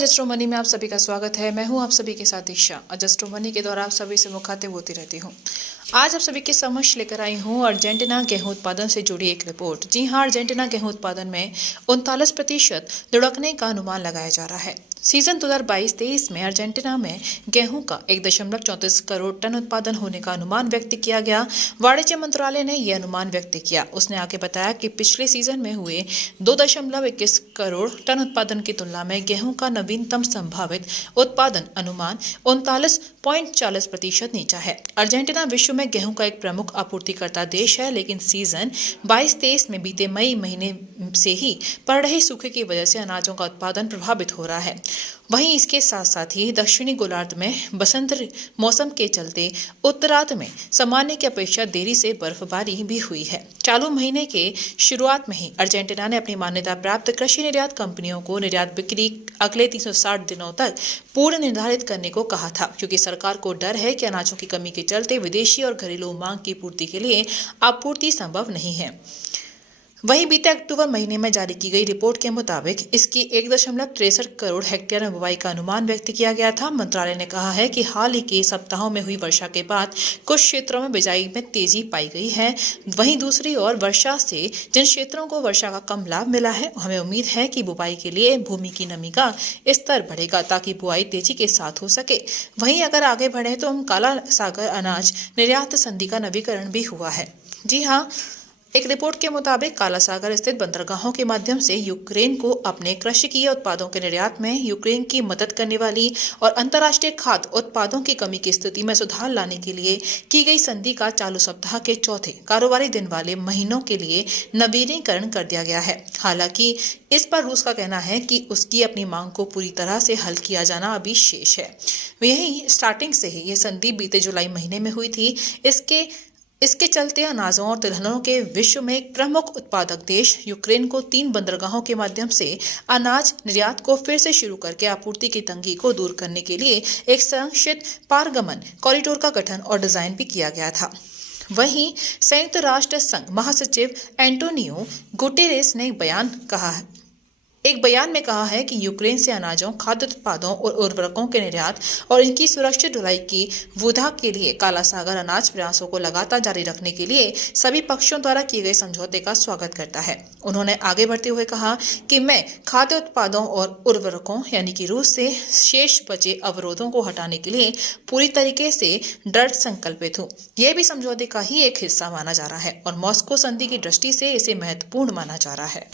अजस्ट्रो money में आप सभी का स्वागत है। मैं हूं आप सभी के साथ दीक्षा। अजस्ट्रो मनी के द्वारा आप सभी से मुखातिब होती रहती हूं। आज आप सभी के समक्ष लेकर आई हूं अर्जेंटीना गेहूं उत्पादन से जुड़ी एक रिपोर्ट। जी हां, अर्जेंटीना गेहूं उत्पादन में 39% लुढ़कने का अनुमान लगाया जा रहा है। सीजन 2022-23 में अर्जेंटीना में गेहूं का 1.34 करोड़ टन उत्पादन होने का अनुमान व्यक्त किया गया। वाणिज्य मंत्रालय ने यह अनुमान व्यक्त किया। उसने आगे बताया कि पिछले सीजन में हुए 2.21 करोड़ टन उत्पादन की तुलना में गेहूं का नवीनतम संभावित उत्पादन अनुमान 39.40% नीचा है। अर्जेंटीना विश्व में गेहूं का एक प्रमुख आपूर्तिकर्ता देश है, लेकिन सीजन 22-23 में बीते मई महीने से ही पड़ रहे सूखे की वजह से अनाजों का उत्पादन प्रभावित हो रहा है। वहीं इसके साथ साथ ही दक्षिणी गोलार्ध में बसंत मौसम के चलते उत्तरार्ध में सामान्य की अपेक्षा देरी से बर्फबारी भी हुई है। चालू महीने के शुरुआत में ही अर्जेंटीना ने अपनी मान्यता प्राप्त कृषि निर्यात कंपनियों को निर्यात बिक्री अगले 360 दिनों तक पूर्ण निर्धारित करने को कहा था, क्योंकि सरकार को डर है कि अनाजों की कमी के चलते विदेशी और घरेलू मांग की पूर्ति के लिए आपूर्ति संभव नहीं है। वहीं बीते अक्टूबर महीने में जारी की गई रिपोर्ट के मुताबिक इसकी 1.63 करोड़ हेक्टेयर में बुवाई का अनुमान व्यक्त किया गया था। मंत्रालय ने कहा है कि हाल ही के सप्ताहों में हुई वर्षा के बाद कुछ क्षेत्रों में बिजाई में तेजी पाई गई है। वहीं दूसरी ओर वर्षा से जिन क्षेत्रों को वर्षा का कम लाभ मिला है, हमें उम्मीद है कि बुवाई के लिए भूमि की नमी का स्तर बढ़ेगा ताकि बुआई तेजी के साथ हो सके। वहीं अगर आगे बढ़े तो काला सागर अनाज निर्यात संधि का नवीकरण भी हुआ है। जी हाँ, एक रिपोर्ट के मुताबिक काला सागर स्थित बंदरगाहों के माध्यम से यूक्रेन को अपने कृषिकीय उत्पादों के निर्यात में यूक्रेन की मदद करने वाली और अंतर्राष्ट्रीय खाद्य उत्पादों की कमी की स्थिति में सुधार लाने के लिए की गई संधि का चालू सप्ताह के चौथे कारोबारी दिन वाले महीनों के लिए नवीनीकरण कर दिया गया है। हालांकि इस पर रूस का कहना है कि उसकी अपनी मांग को पूरी तरह से हल किया जाना अभी शेष है। यही स्टार्टिंग से ही ये संधि बीते जुलाई महीने में हुई थी। इसके चलते अनाजों और तिलहनों के विश्व में एक प्रमुख उत्पादक देश यूक्रेन को 3 बंदरगाहों के माध्यम से अनाज निर्यात को फिर से शुरू करके आपूर्ति की तंगी को दूर करने के लिए एक संरक्षित पारगमन कॉरिडोर का गठन और डिजाइन भी किया गया था। वहीं संयुक्त राष्ट्र संघ महासचिव एंटोनियो गुटेरेस ने एक बयान में कहा है कि यूक्रेन से अनाजों, खाद्य उत्पादों और उर्वरकों के निर्यात और इनकी सुरक्षित ढुलाई की वुधा के लिए काला सागर अनाज प्रयासों को लगातार जारी रखने के लिए सभी पक्षों द्वारा किए गए समझौते का स्वागत करता है। उन्होंने आगे बढ़ते हुए कहा कि मैं खाद्य उत्पादों और उर्वरकों यानी कि रूस से शेष बचे अवरोधों को हटाने के लिए पूरी तरीके से दृढ़ संकल्पित हूँ। यह भी समझौते का ही एक हिस्सा माना जा रहा है और मॉस्को संधि की दृष्टि से इसे महत्वपूर्ण माना जा रहा है।